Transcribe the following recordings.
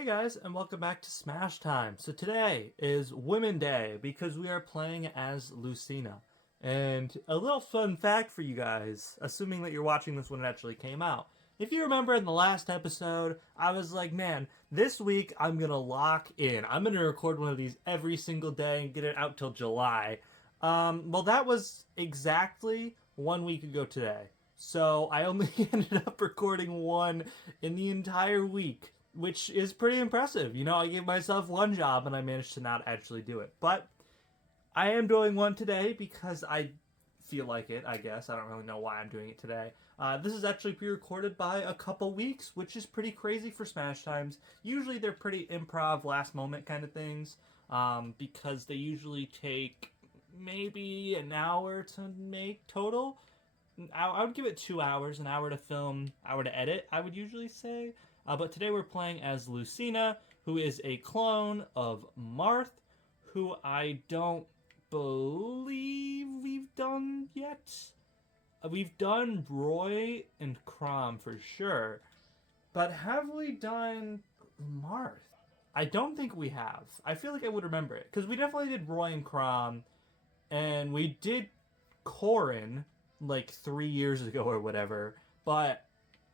Hey guys, and welcome back to Smash Time. So today is Women Day because we are playing as Lucina. And a little fun fact for you guys, assuming that you're watching this when it actually came out. If you remember in the last episode, I was like, man, this week I'm gonna lock in. I'm gonna record one of these every single day and get it out till July. Well, that was exactly 1 week ago today. So I only ended up recording one in the entire week, which is pretty impressive. You know, I gave myself one job and I managed to not actually do it. But I am doing one today because I feel like it, I guess. I don't really know why I'm doing it today. This is actually pre-recorded by a couple weeks, which is pretty crazy for Smash Times. Usually they're pretty improv, last moment kind of things, because they usually take maybe an hour to make total. I would give it 2 hours, an hour to film, hour to edit, I would usually say. But today we're playing as Lucina, who is a clone of Marth, who I don't believe we've done yet. We've done Roy and Crom for sure, but have we done Marth? I don't think we have. I feel like I would remember it, because we definitely did Roy and Crom, and we did Corin like 3 years ago or whatever, but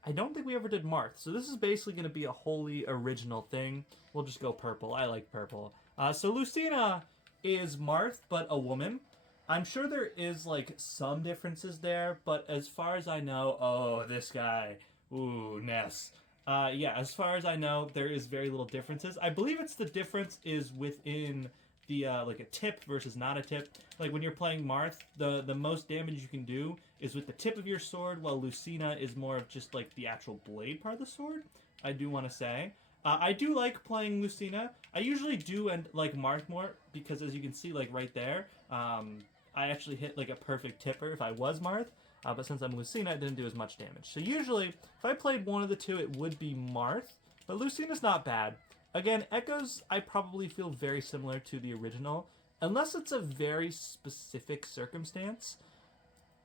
I don't think we ever did Marth. So this is basically going to be a wholly original thing. We'll just go purple. I like purple. So Lucina is Marth, but a woman. I'm sure there is like some differences there, but as far as I know, oh, this guy, ooh, Ness. Yeah, as far as I know, there is very little differences. I believe it's the difference is within the like a tip versus not a tip. Like when you're playing Marth, the most damage you can do is with the tip of your sword, while Lucina is more of just like the actual blade part of the sword. I do want to say. I do like playing Lucina. I usually do and like Marth more because, as you can see, like right there, I actually hit like a perfect tipper if I was Marth. But since I'm Lucina, it didn't do as much damage. So usually, if I played one of the two, it would be Marth. But Lucina's not bad. Again, Echoes, I probably feel very similar to the original, unless it's a very specific circumstance,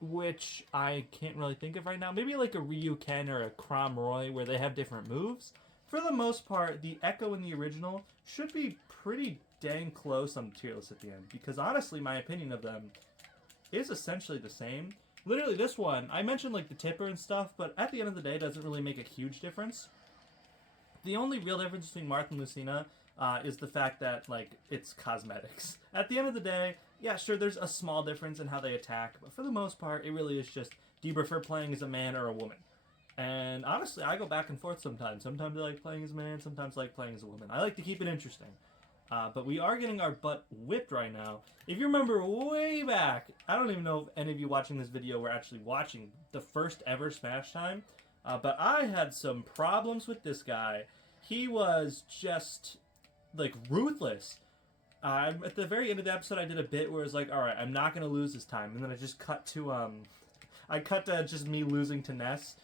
which I can't really think of right now. Maybe like a Ryu Ken or a Crom Roy, where they have different moves. For the most part, the Echo in the original should be pretty dang close on the tier list at the end, because honestly, my opinion of them is essentially the same. Literally, this one, I mentioned like the tipper and stuff, but at the end of the day, it doesn't really make a huge difference. The only real difference between Marth and Lucina is the fact that, like, it's cosmetics. At the end of the day, yeah, sure, there's a small difference in how they attack, but for the most part, it really is just, do you prefer playing as a man or a woman? And honestly, I go back and forth sometimes. Sometimes I like playing as a man, sometimes I like playing as a woman. I like to keep it interesting. But we are getting our butt whipped right now. If you remember way back, I don't even know if any of you watching this video were actually watching the first ever Smash Time. But I had some problems with this guy. He was just, like, ruthless. At the very end of the episode, I did a bit where it was like, alright, I'm not going to lose this time. And then I just cut to, I cut to just me losing to Ness.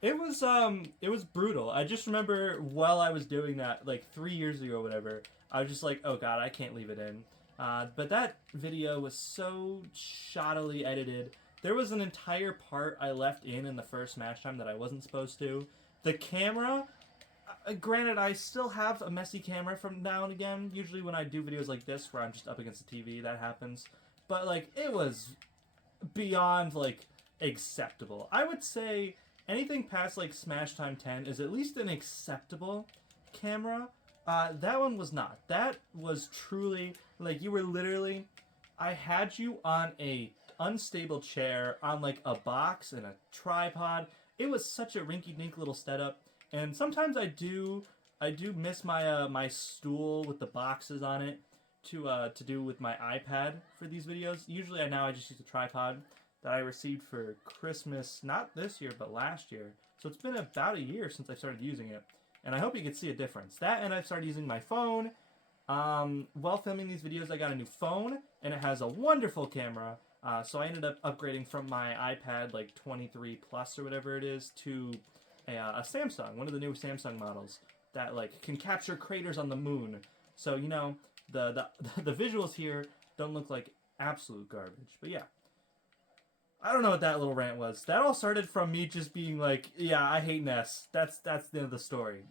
It was brutal. I just remember while I was doing that, like, 3 years ago or whatever, I was just like, oh god, I can't leave it in. But that video was so shoddily edited. There was an entire part I left in the first Smash Time that I wasn't supposed to. The camera, granted, I still have a messy camera from now and again. Usually when I do videos like this where I'm just up against the TV, that happens. But, like, it was beyond, like, acceptable. I would say anything past, like, Smash Time 10 is at least an acceptable camera. That one was not. That was truly, like, you were literally, I had you on a unstable chair on like a box and a tripod. It was such a rinky-dink little setup, and sometimes I do miss my my stool with the boxes on it to do with my iPad for these videos. Usually I just use a tripod that I received for Christmas, not this year but last year. So it's been about a year since I started using it, and I hope you can see a difference. That, and I've started using my phone. While filming these videos, I got a new phone, and it has a wonderful camera. So I ended up upgrading from my iPad, like 23 Plus or whatever it is, to a Samsung, one of the new Samsung models that like can capture craters on the moon. So you know the visuals here don't look like absolute garbage, but yeah. I don't know what that little rant was. That all started from me just being like, yeah, I hate Ness. That's the end of the story.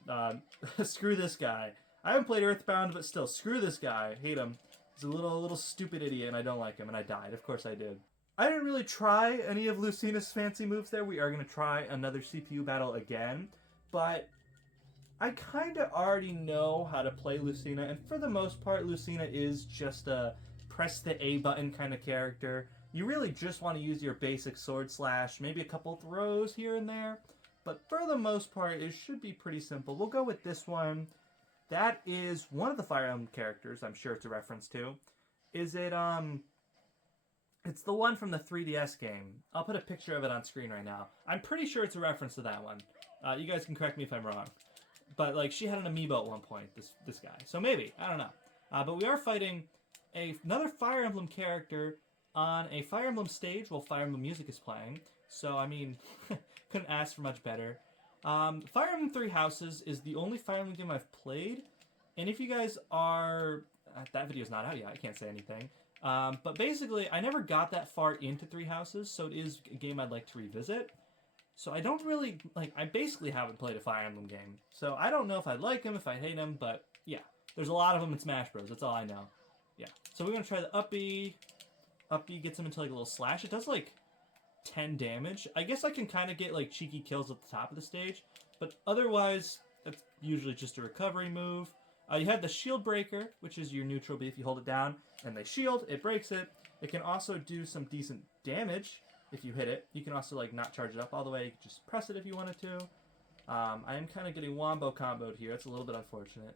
Screw this guy. I haven't played Earthbound, but still, screw this guy. Hate him. He's a little stupid idiot, and I don't like him, and I died. Of course I did. I didn't really try any of Lucina's fancy moves there. We are going to try another CPU battle again, but I kind of already know how to play Lucina, and for the most part, Lucina is just a press the A button kind of character. You really just want to use your basic sword slash, maybe a couple throws here and there, but for the most part, it should be pretty simple. We'll go with this one. That is one of the Fire Emblem characters, I'm sure it's a reference to. Is it, it's the one from the 3DS game. I'll put a picture of it on screen right now. I'm pretty sure it's a reference to that one. You guys can correct me if I'm wrong. But, like, she had an amiibo at one point, this guy. So maybe, I don't know. But we are fighting another Fire Emblem character on a Fire Emblem stage while Fire Emblem music is playing. So, I mean, couldn't ask for much better. Fire Emblem Three Houses is the only Fire Emblem game I've played. And if you guys are... that video's not out yet, I can't say anything. But basically, I never got that far into Three Houses, so it is a game I'd like to revisit. So I don't really, like, I basically haven't played a Fire Emblem game. So I don't know if I like him, if I hate him, but yeah. There's a lot of them in Smash Bros, that's all I know. Yeah. So we're going to try the up B. Up B gets him into, like, a little slash. It does, like, 10 damage. I guess I can kind of get, like, cheeky kills at the top of the stage. But otherwise, that's usually just a recovery move. You have the Shield Breaker, which is your neutral B if you hold it down. And they shield, it breaks it. It can also do some decent damage if you hit it. You can also, like, not charge it up all the way. You can just press it if you wanted to. I am kind of getting wombo comboed here. It's a little bit unfortunate.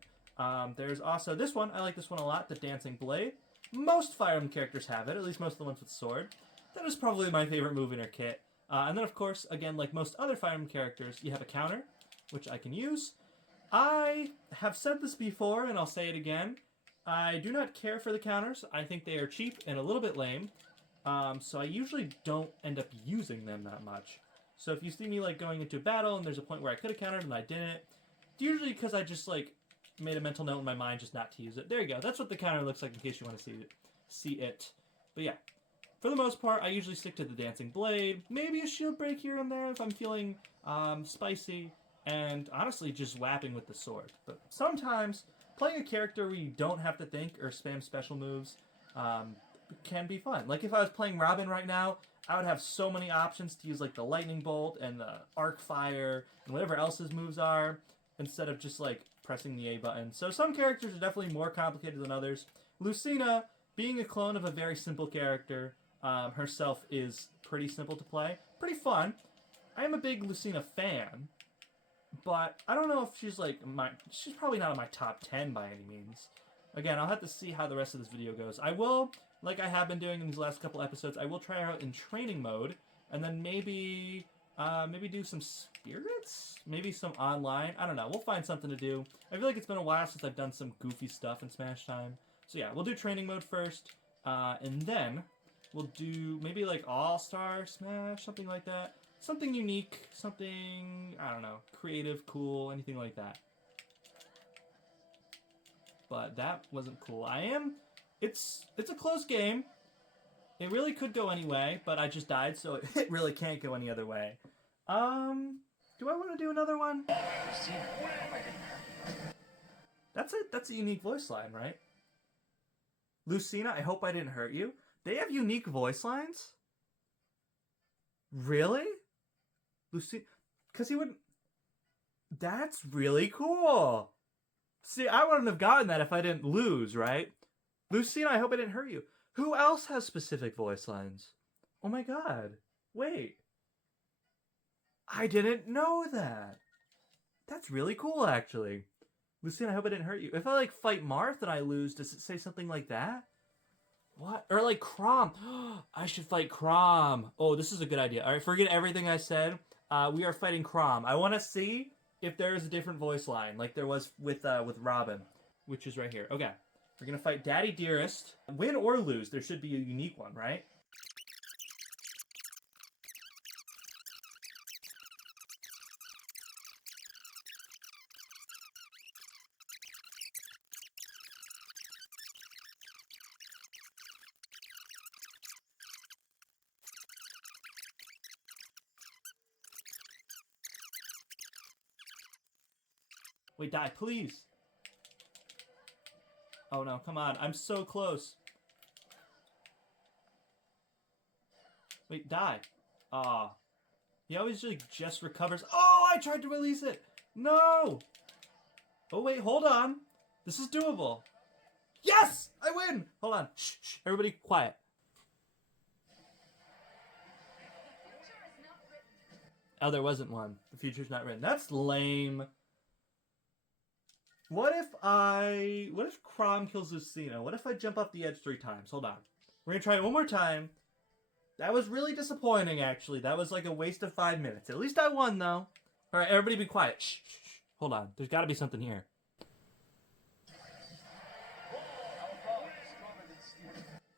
There's also this one. I like this one a lot, the Dancing Blade. Most Fire Emblem characters have it, at least most of the ones with sword. That is probably my favorite move in her kit. And then, of course, again, like most other Fire Emblem characters, you have a counter, which I can use. I have said this before, and I'll say it again. I do not care for the counters. I think they are cheap and a little bit lame. So I usually don't end up using them that much. So if you see me, like, going into a battle and there's a point where I could have countered and I didn't, it's usually because I just, like, made a mental note in my mind just not to use it. There you go. That's what the counter looks like in case you want to see it. But yeah, for the most part, I usually stick to the Dancing Blade. Maybe a shield break here and there if I'm feeling spicy. And honestly, just whapping with the sword. But sometimes, playing a character where you don't have to think or spam special moves can be fun. Like if I was playing Robin right now, I would have so many options to use like the Lightning Bolt and the Arc Fire and whatever else his moves are, instead of just like pressing the A button. So some characters are definitely more complicated than others. Lucina, being a clone of a very simple character, herself is pretty simple to play. Pretty fun. I am a big Lucina fan. But I don't know if she's like she's probably not in my top 10 by any means. Again, I'll have to see how the rest of this video goes. I will, like I have been doing in these last couple episodes, I will try her out in training mode, and then maybe do some spirits? Maybe some online? I don't know. We'll find something to do. I feel like it's been a while since I've done some goofy stuff in Smash Time. So yeah, we'll do training mode first, and then we'll do maybe like All-Star Smash, something like that. Something unique, something, I don't know, creative, cool, anything like that. But that wasn't cool. It's a close game. It really could go any way, but I just died, so it really can't go any other way. Do I want to do another one? That's a unique voice line, right? Lucina, I hope I didn't hurt you. They have unique voice lines? Really? Lucina, because he wouldn't... That's really cool. See, I wouldn't have gotten that if I didn't lose, right? Lucina, I hope I didn't hurt you. Who else has specific voice lines? Oh my god. Wait. I didn't know that. That's really cool, actually. Lucina, I hope I didn't hurt you. If I, like, fight Marth and I lose, does it say something like that? What? Or, like, Chrom. I should fight Chrom. Oh, this is a good idea. All right, forget everything I said. We are fighting Chrom. I want to see if there is a different voice line, like there was with Robin, which is right here. Okay, we're going to fight Daddy Dearest. Win or lose, there should be a unique one, right? Wait, die, please. Oh no, come on. I'm so close. Wait, die. Aw. He always like just recovers. Oh, I tried to release it. No. Oh wait, hold on. This is doable. Yes! I win! Hold on. Shh, shh. Everybody quiet. Oh, there wasn't one. The future's not written. That's lame. What if Crom kills Lucina? What if I jump off the edge 3 times? Hold on. We're gonna try it one more time. That was really disappointing, actually. That was like a waste of 5 minutes. At least I won, though. Alright, everybody be quiet. Shh, shh, shh. Hold on. There's gotta be something here.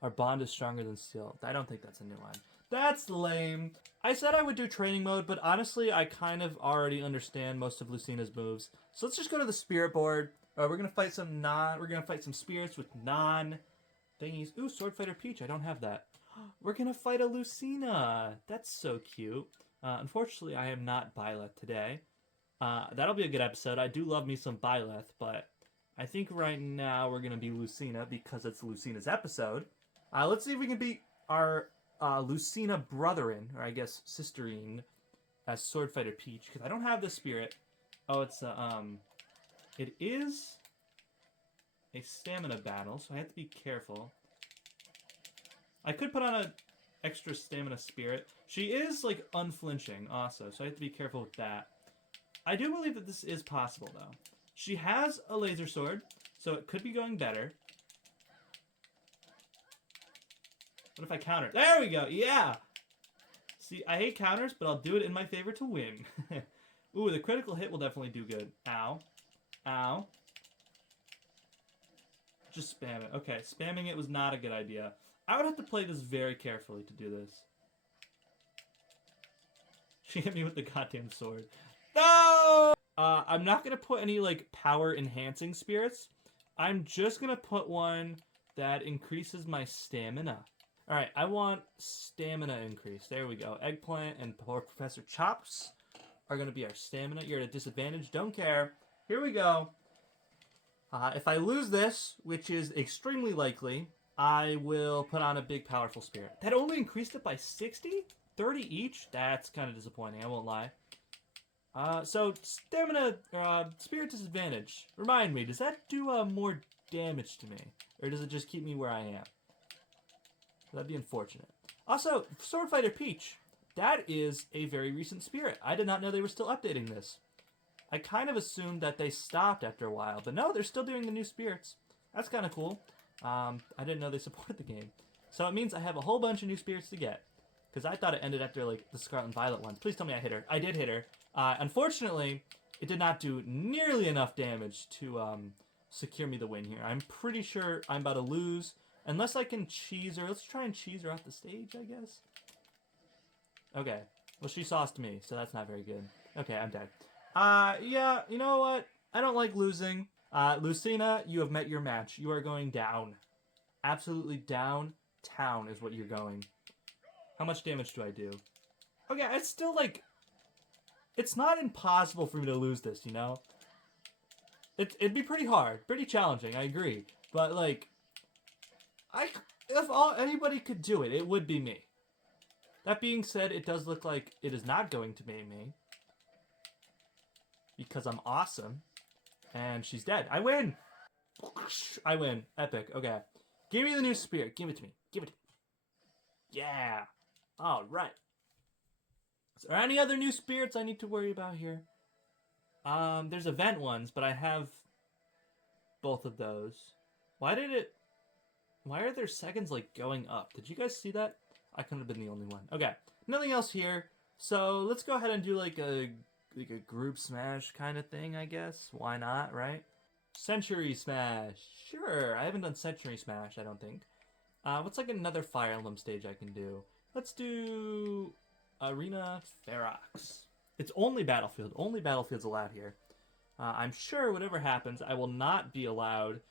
Our bond is stronger than steel. I don't think that's a new line. That's lame. I said I would do training mode, but honestly, I kind of already understand most of Lucina's moves. So let's just go to the spirit board. We're gonna fight some spirits with non-thingies. Ooh, Sword Fighter Peach. I don't have that. We're gonna fight a Lucina. That's so cute. Unfortunately, I am not Byleth today. That'll be a good episode. I do love me some Byleth, but I think right now we're gonna be Lucina because it's Lucina's episode. Let's see if we can beat our Lucina brotherin, or I guess sisterine, as Sword Fighter Peach, because I don't have the spirit. Oh, it is a stamina battle, so I have to be careful. I could put on an extra stamina spirit. She is, like, unflinching also, so I have to be careful with that. I do believe that this is possible, though. She has a laser sword, so it could be going better. What if I counter? There we go, yeah! See, I hate counters, but I'll do it in my favor to win. Ooh, the critical hit will definitely do good. Ow. Ow. Just spam it. Okay, spamming it was not a good idea. I would have to play this very carefully to do this. She hit me with the goddamn sword. No! I'm not going to put any, like, power-enhancing spirits. I'm just going to put one that increases my stamina. Alright, I want stamina increase. There we go. Eggplant and Professor Chops are going to be our stamina. You're at a disadvantage. Don't care. Here we go. If I lose this, which is extremely likely, I will put on a big, powerful spirit. That only increased it by 60? 30 each? That's kind of disappointing, I won't lie. So, stamina, spirit disadvantage. Remind me, does that do more damage to me? Or does it just keep me where I am? That'd be unfortunate. Also, Sword Fighter Peach. That is a very recent spirit. I did not know they were still updating this. I kind of assumed that they stopped after a while, but no, they're still doing the new spirits. That's kind of cool. I didn't know they supported the game. So it means I have a whole bunch of new spirits to get. Because I thought it ended after, like, the Scarlet and Violet ones. Please tell me I hit her. I did hit her. Unfortunately, it did not do nearly enough damage to secure me the win here. I'm pretty sure I'm about to lose. Unless I can cheese her. Let's try and cheese her off the stage, I guess. Okay. Well, she sauced me, so that's not very good. Okay, I'm dead. Yeah, you know what? I don't like losing. Lucina, you have met your match. You are going down. Absolutely downtown is what you're going. How much damage do I do? Okay, it's still, like... It's not impossible for me to lose this, you know? It'd be pretty hard. Pretty challenging, I agree. But, like... If anybody could do it, it would be me. That being said, it does look like it is not going to be me. Because I'm awesome. And she's dead. I win! I win. Epic. Okay. Give me the new spirit. Give it to me. Give it to me. Yeah. Alright. Is there any other new spirits I need to worry about here? There's event ones, but I have both of those. Why are their seconds, like, going up? Did you guys see that? I couldn't have been the only one. Okay. Nothing else here. So, let's go ahead and do, like a group smash kind of thing, I guess. Why not, right? Century Smash. Sure. I haven't done Century Smash, I don't think. What's, like, another Fire Emblem stage I can do? Let's do Arena Ferox. It's only Battlefield. Only Battlefield's allowed here. I'm sure whatever happens, I will not be allowed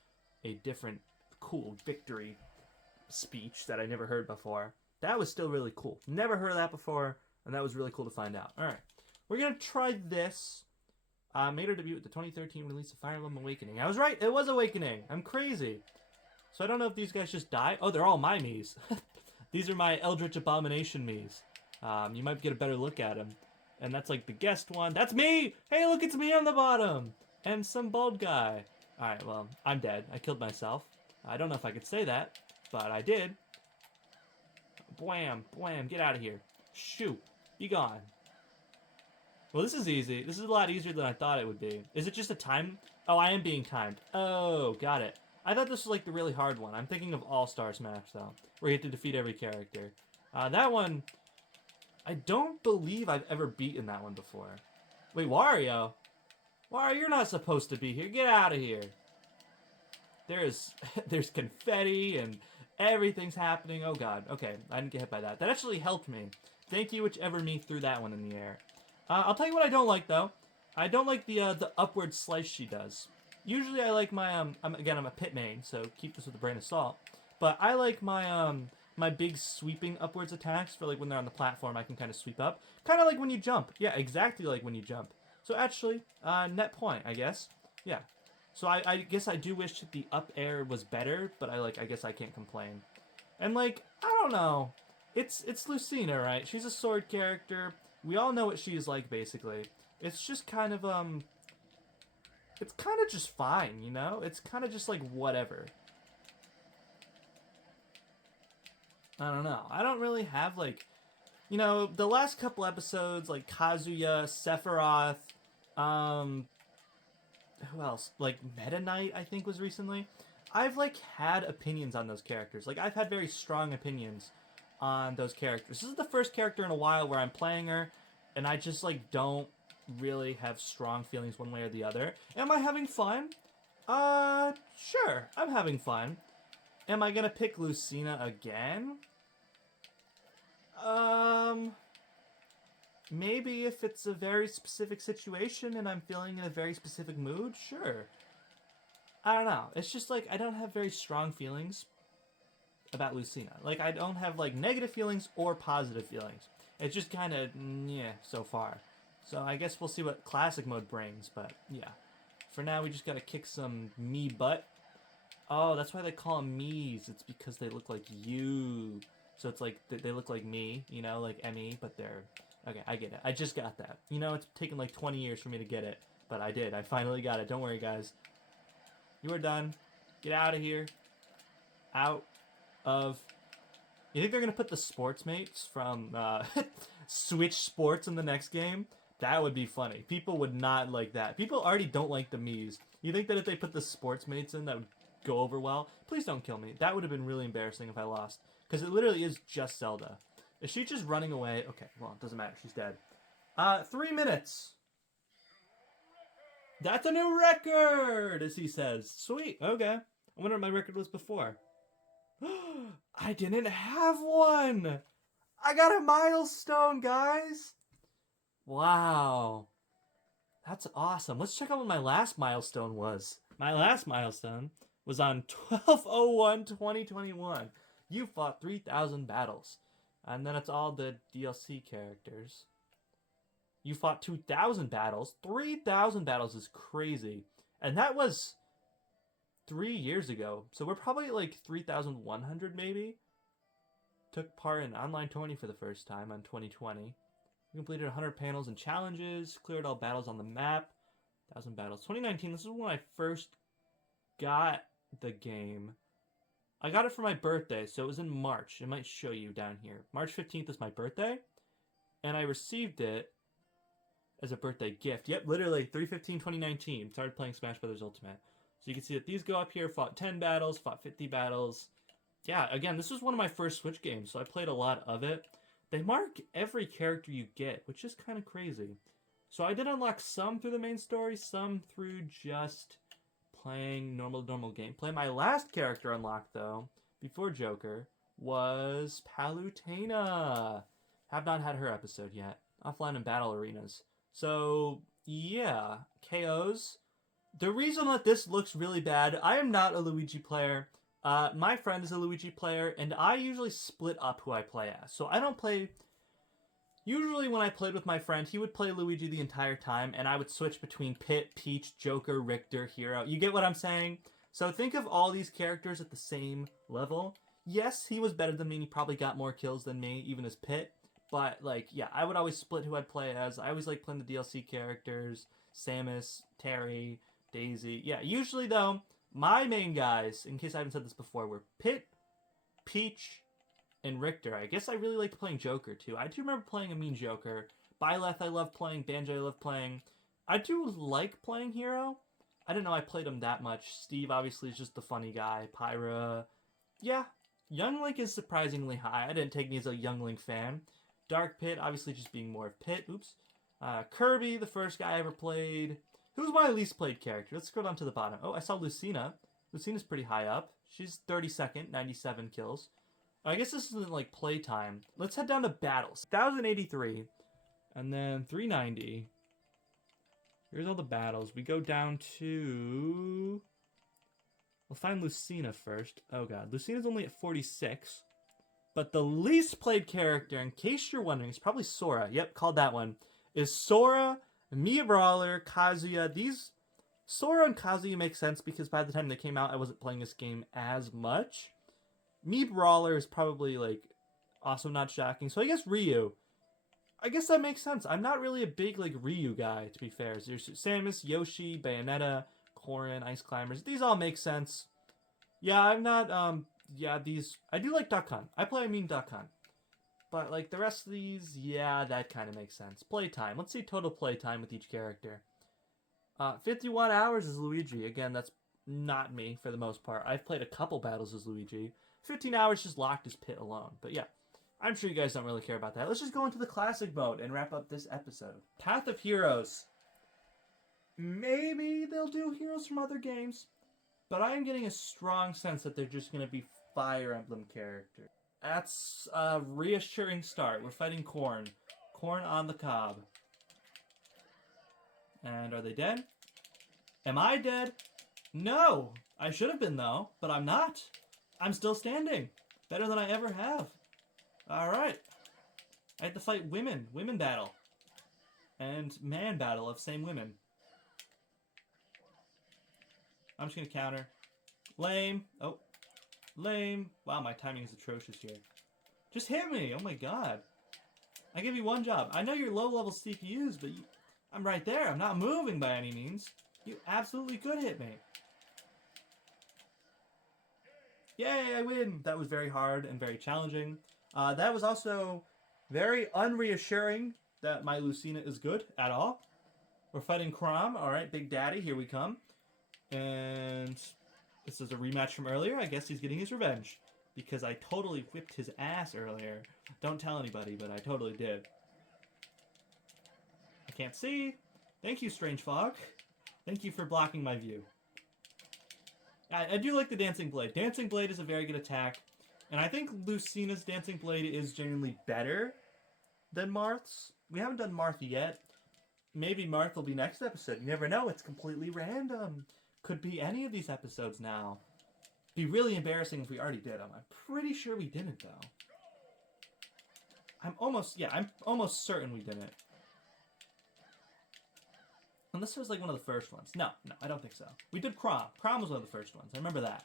a different cool victory speech that I never heard before. That was still really cool. Never heard of that before, and that was really cool to find out. Alright. We're going to try this. made her debut with the 2013 release of Fire Emblem Awakening. I was right, it was Awakening. I'm crazy. So I don't know if these guys just die. Oh, they're all my Miis. These are my Eldritch Abomination Miis. You might get a better look at them. And that's like the guest one. That's me! Hey, look, it's me on the bottom! And some bald guy. Alright, well, I'm dead. I killed myself. I don't know if I could say that, but I did. Blam, blam, get out of here. Shoot, be gone. Well, this is easy. This is a lot easier than I thought it would be. Is it just a time? Oh, I am being timed. Oh, got it. I thought this was like the really hard one. I'm thinking of All-Star Smash, though, where you have to defeat every character. That one, I don't believe I've ever beaten that one before. Wait, Wario? Wario, you're not supposed to be here. Get out of here. There's confetti and everything's happening. Oh, God. Okay, I didn't get hit by that. That actually helped me. Thank you, whichever me threw that one in the air. I'll tell you what I don't like, though. I don't like the upward slice she does. Usually I like my, I'm a pit main, so keep this with a grain of salt. But I like my, my big sweeping upwards attacks for, like, when they're on the platform, I can kind of sweep up. Kind of like when you jump. Yeah, exactly like when you jump. So actually, net point, I guess. Yeah. So I guess I do wish that the up air was better, but I guess I can't complain. And, like, I don't know. It's Lucina, right? She's a sword character. We all know what she's like, basically. It's just kind of, it's kind of just fine, you know? It's kind of just like whatever. I don't know. I don't really have like, you know, the last couple episodes, like Kazuya, Sephiroth, who else? Like Meta Knight, I think was recently. I've like had opinions on those characters. Like I've had very strong opinions on those characters. This is the first character in a while where I'm playing her and I just like don't really have strong feelings one way or the other. Am I having fun? Sure, I'm having fun. Am I gonna pick Lucina again? Maybe if it's a very specific situation and I'm feeling in a very specific mood, sure. I don't know. It's just like I don't have very strong feelings about Lucina. Like I don't have like negative feelings or positive feelings. It's just kind of yeah so far. So I guess we'll see what classic mode brings, but yeah. For now, we just gotta kick some me butt. Oh, that's why they call them Miis. It's because they look like you. So it's like, they look like me, you know, like M-E, but they're... Okay, I get it. I just got that. You know, it's taken like 20 years for me to get it, but I did. I finally got it. Don't worry, guys. You are done. Get out of here. Out of... You think they're gonna put the sports mates from Switch Sports in the next game? That would be funny. People would not like that. People already don't like the Miis. You think that if they put the sports mates in, that would go over well? Please don't kill me. That would have been really embarrassing if I lost. Because it literally is just Zelda. Is she just running away? Okay, well, it doesn't matter. She's dead. 3 minutes. That's a new record, as he says. Sweet. Okay. I wonder what my record was before. I didn't have one. I got a milestone, guys. Wow. That's awesome. Let's check out what my last milestone was. My last milestone was on 12/01/2021. You fought 3,000 battles. And then it's all the DLC characters. You fought 2,000 battles. 3,000 battles is crazy. And that was 3 years ago. So we're probably like 3,100 maybe. Took part in online tourney for the first time on 2020. We completed 100 panels and challenges. Cleared all battles on the map. 1,000 battles. 2019, this is when I first got the game. I got it for my birthday, so it was in March. It might show you down here. March 15th is my birthday. And I received it as a birthday gift. Yep, literally, 3/15/2019. Started playing Smash Bros. Ultimate. So you can see that these go up here. Fought 10 battles, fought 50 battles. Yeah, again, this was one of my first Switch games, so I played a lot of it. They mark every character you get, which is kind of crazy. So I did unlock some through the main story, some through just playing normal gameplay. My last character unlocked, though, before Joker, was Palutena. Have not had her episode yet. Offline and battle arenas. So, yeah. KOs. The reason that this looks really bad, I am not a Luigi player. My friend is a Luigi player, and I usually split up who I play as. So I don't play Usually when I played with my friend, he would play Luigi the entire time, and I would switch between Pit, Peach, Joker, Richter, Hero. You get what I'm saying? So think of all these characters at the same level. Yes, he was better than me, and he probably got more kills than me, even as Pit. But, like, yeah, I would always split who I'd play as. I always like playing the DLC characters. Samus, Terry, Daisy. Yeah, usually, though, my main guys, in case I haven't said this before, were Pit, Peach, and Richter. I guess I really liked playing Joker, too. I do remember playing a mean Joker. Byleth I love playing. Banjo I love playing. I do like playing Hero. I didn't know I played him that much. Steve, obviously, is just the funny guy. Pyra. Yeah. Young Link is surprisingly high. I didn't take me as a Young Link fan. Dark Pit, obviously just being more of Pit. Oops. Kirby, the first guy I ever played. Who's my least played character? Let's scroll down to the bottom. Oh, I saw Lucina. Lucina's pretty high up. She's 32nd, 97 kills. I guess this isn't like playtime. Let's head down to battles. 1083. And then 390. Here's all the battles. We go down to... We'll find Lucina first. Oh god. Lucina's only at 46. But the least played character, in case you're wondering, is probably Sora. Yep, called that one. Is Sora, Mia Brawler, Kazuya. These... Sora and Kazuya make sense because by the time they came out, I wasn't playing this game as much. Mii Brawler is probably, like, also not shocking. So I guess Ryu. I guess that makes sense. I'm not really a big, like, Ryu guy, to be fair. There's Samus, Yoshi, Bayonetta, Corrin, Ice Climbers. These all make sense. Yeah, I'm not, yeah, these... I do like Duck Hunt. I play a mean Duck Hunt. But, like, the rest of these, yeah, that kind of makes sense. Playtime. Let's see total playtime with each character. 51 hours is Luigi. Again, that's not me, for the most part. I've played a couple battles as Luigi. 15 hours just locked as Pit alone. But yeah, I'm sure you guys don't really care about that. Let's just go into the classic mode and wrap up this episode. Path of Heroes. Maybe they'll do heroes from other games, but I am getting a strong sense that they're just going to be Fire Emblem characters. That's a reassuring start. We're fighting Corn. Corn on the cob. And are they dead? Am I dead? No! I should have been, though, but I'm not. I'm still standing. Better than I ever have. Alright. I had to fight women. Women battle. And man battle of same women. I'm just gonna counter. Lame. Oh. Lame. Wow, my timing is atrocious here. Just hit me. Oh my god. I give you one job. I know you're low-level CPUs, but I'm right there. I'm not moving by any means. You absolutely could hit me. Yay, I win! That was very hard and very challenging. That was also very unreassuring that my Lucina is good at all. We're fighting Chrom. Alright, Big Daddy, here we come. And this is a rematch from earlier. I guess he's getting his revenge. Because I totally whipped his ass earlier. Don't tell anybody, but I totally did. I can't see. Thank you, Strange Fog. Thank you for blocking my view. I do like the Dancing Blade. Dancing Blade is a very good attack. And I think Lucina's Dancing Blade is genuinely better than Marth's. We haven't done Marth yet. Maybe Marth will be next episode. You never know. It's completely random. Could be any of these episodes now. Be really embarrassing if we already did them. I'm pretty sure we didn't, though. I'm almost certain we didn't. Unless it was like one of the first ones. No, I don't think so. We did Chrom. Chrom was one of the first ones. I remember that.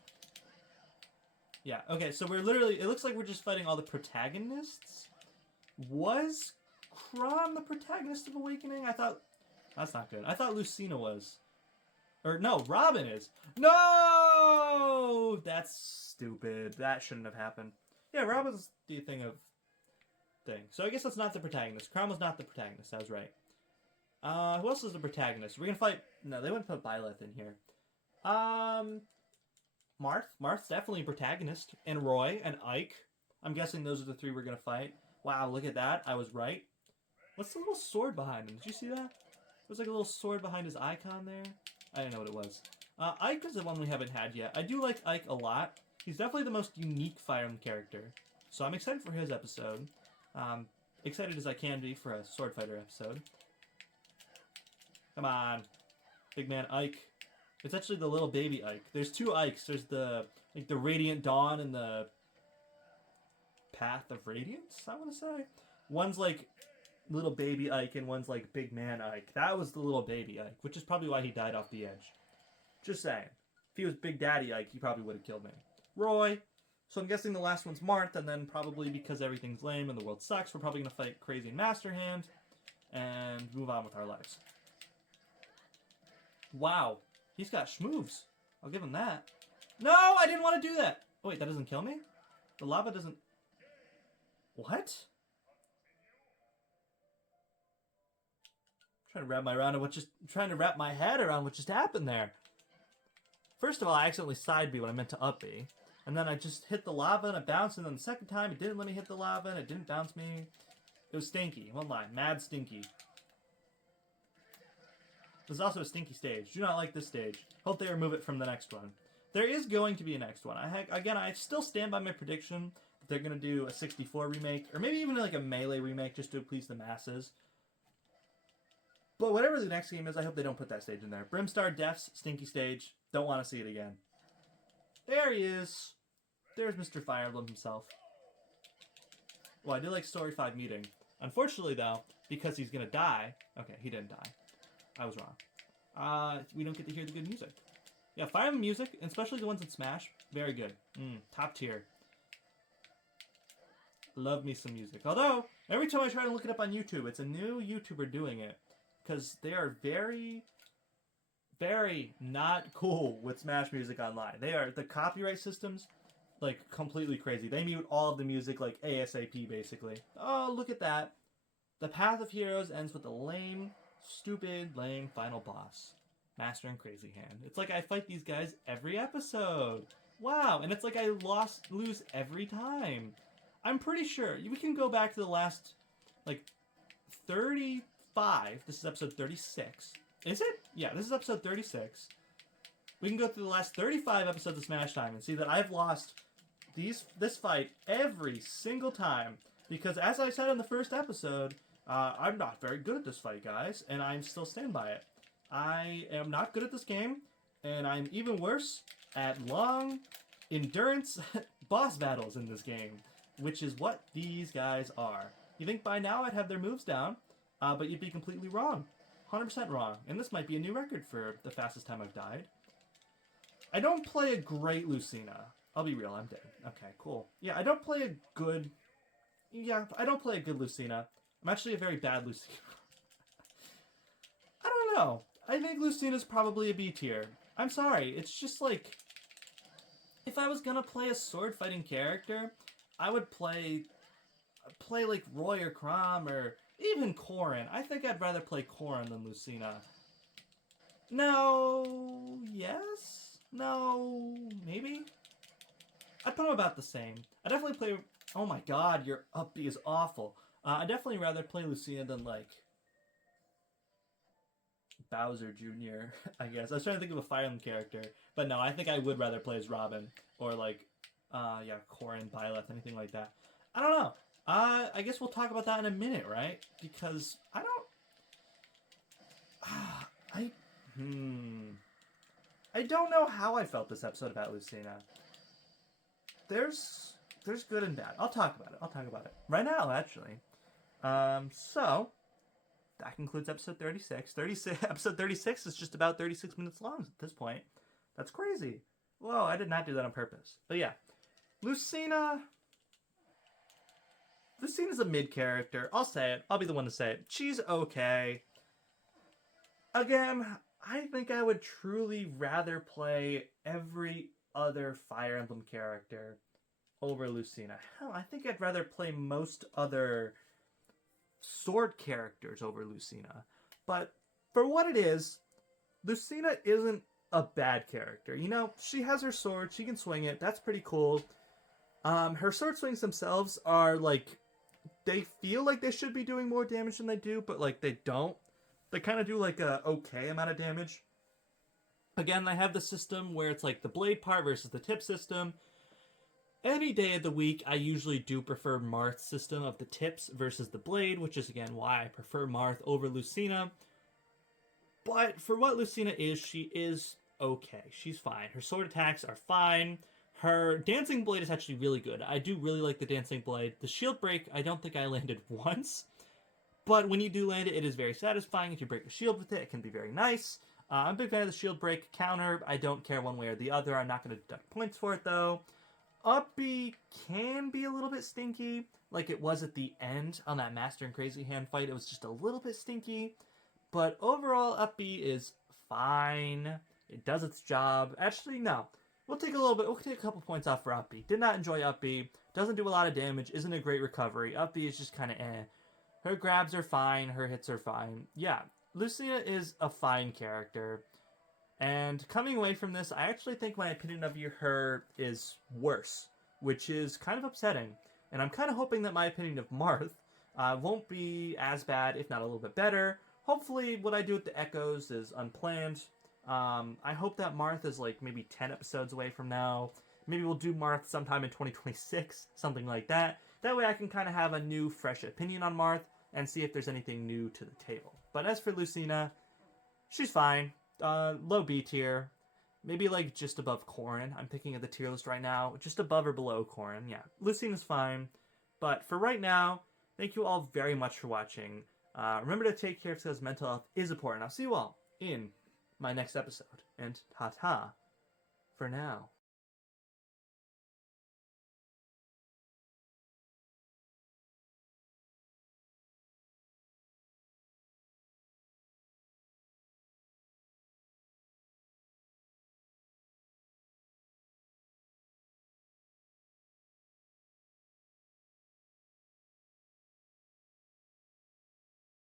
Yeah, okay, so we're literally... It looks like we're just fighting all the protagonists. Was Chrom the protagonist of Awakening? I thought... That's not good. I thought Lucina was. Or, no, Robin is. No! That's stupid. That shouldn't have happened. Yeah, Robin's the thing. So I guess that's not the protagonist. Chrom was not the protagonist. I was right. Who else is the protagonist? We're gonna fight... No, they wouldn't put Byleth in here. Marth. Marth's definitely a protagonist. And Roy and Ike. I'm guessing those are the three we're gonna fight. Wow, look at that. I was right. What's the little sword behind him? Did you see that? There's like a little sword behind his icon there. I didn't know what it was. Ike is the one we haven't had yet. I do like Ike a lot. He's definitely the most unique Fire Emblem character. So I'm excited for his episode. Excited as I can be for a Sword Fighter episode. Come on. Big man Ike. It's actually the little baby Ike. There's two Ikes. There's the Radiant Dawn and the Path of Radiance, I want to say. One's like little baby Ike and one's like big man Ike. That was the little baby Ike, which is probably why he died off the edge. Just saying. If he was Big Daddy Ike, he probably would have killed me. Roy. So I'm guessing the last one's Marth, and then probably because everything's lame and the world sucks, we're probably going to fight Crazy and Master Hand and move on with our lives. Wow. He's got schmoves. I'll give him that. No, I didn't want to do that. Oh, wait, that doesn't kill me? The lava doesn't... What? I'm trying to wrap my head around what just happened there. First of all, I accidentally side B when I meant to up B. And then I just hit the lava and it bounced, and then the second time it didn't let me hit the lava and it didn't bounce me. It was stinky. One line. Mad stinky. There's also a stinky stage. Do not like this stage. Hope they remove it from the next one. There is going to be a next one. I still stand by my prediction that they're going to do a 64 remake, or maybe even like a Melee remake just to please the masses. But whatever the next game is, I hope they don't put that stage in there. Brimstar Death's stinky stage. Don't want to see it again. There he is. There's Mr. Fire Emblem himself. Well, I do like Story 5 meeting. Unfortunately, though, because he's going to die... Okay, he didn't die. I was wrong. We don't get to hear the good music. Yeah, Fire Emblem music, especially the ones in Smash, very good. Top tier. Love me some music. Although, every time I try to look it up on YouTube, it's a new YouTuber doing it. Because they are very... very not cool with Smash music online. The copyright systems, like, completely crazy. They mute all of the music, like, ASAP, basically. Oh, look at that. The Path of Heroes ends with a lame, stupid, lame final boss. Master and Crazy Hand. It's like I fight these guys every episode. Wow, and it's like I lose every time. I'm pretty sure. We can go back to the last, like, 35. This is episode 36. Is it? Yeah, this is episode 36. We can go through the last 35 episodes of Smash Time and see that I've lost this fight every single time. Because as I said in the first episode, I'm not very good at this fight, guys, and I'm still stand by it. I am not good at this game, and I'm even worse at long endurance boss battles in this game, which is what these guys are. You think by now I'd have their moves down, but you'd be completely wrong. 100% wrong. And this might be a new record for the fastest time I've died. I don't play a great Lucina. I'll be real, I'm dead. Okay, cool. Yeah, I don't play a good... Yeah, I don't play a good Lucina. I'm actually a very bad Lucina. I don't know. I think Lucina's probably a B tier. I'm sorry, it's just like... If I was gonna play a sword-fighting character, I would play like Roy or Chrom or even Corrin. I think I'd rather play Corrin than Lucina. No... Yes? No... Maybe? I'd put them about the same. I definitely play... Oh my god, your up B is awful. I'd definitely rather play Lucina than, like... Bowser Jr., I guess. I was trying to think of a Fire Emblem character. But no, I think I would rather play as Robin. Or, like, yeah, Corrin, Byleth, anything like that. I don't know. I guess we'll talk about that in a minute, right? Because I don't... I don't know how I felt this episode about Lucina. There's good and bad. I'll talk about it. Right now, actually. So, that concludes episode 36. Episode 36 is just about 36 minutes long at this point. That's crazy. Whoa, I did not do that on purpose. But yeah. Lucina's a mid character. I'll say it. I'll be the one to say it. She's okay. Again, I think I would truly rather play every other Fire Emblem character over Lucina. Hell, I think I'd rather play most other sword characters over Lucina. But for what it is, Lucina isn't a bad character. You know, she has her sword, she can swing it, that's pretty cool. Her sword swings themselves are like, they feel like they should be doing more damage than they do, but like they don't. They kind of do like a okay amount of damage. Again, I have the system where it's like the blade part versus the tip system. Any day of the week, I usually do prefer Marth's system of the tips versus the blade, which is, again, why I prefer Marth over Lucina. But for what Lucina is, she is okay. She's fine. Her sword attacks are fine. Her dancing blade is actually really good. I do really like the dancing blade. The shield break, I don't think I landed once. But when you do land it, it is very satisfying. If you break a shield with it, it can be very nice. I'm a big fan of the shield break counter. I don't care one way or the other. I'm not going to deduct points for it, though. Up B can be a little bit stinky, like it was at the end on that Master and Crazy Hand fight. It was just a little bit stinky. But overall, Up B is fine. It does its job. Actually, no. We'll take a couple points off for Up B. Did not enjoy Up B. Doesn't do a lot of damage. Isn't a great recovery. Up B is just kind of eh. Her grabs are fine. Her hits are fine. Yeah, Lucina is a fine character. And coming away from this, I actually think my opinion of her is worse, which is kind of upsetting. And I'm kind of hoping that my opinion of Marth won't be as bad, if not a little bit better. Hopefully what I do with the Echoes is unplanned. I hope that Marth is like maybe 10 episodes away from now. Maybe we'll do Marth sometime in 2026, something like that. That way I can kind of have a new, fresh opinion on Marth and see if there's anything new to the table. But as for Lucina, she's fine. Low B tier. Maybe like just above Corrin. I'm picking at the tier list right now. Just above or below Corrin. Yeah, Lucina's fine. But for right now, thank you all very much for watching. Remember to take care because mental health is important. I'll see you all in my next episode. And ta-ta for now.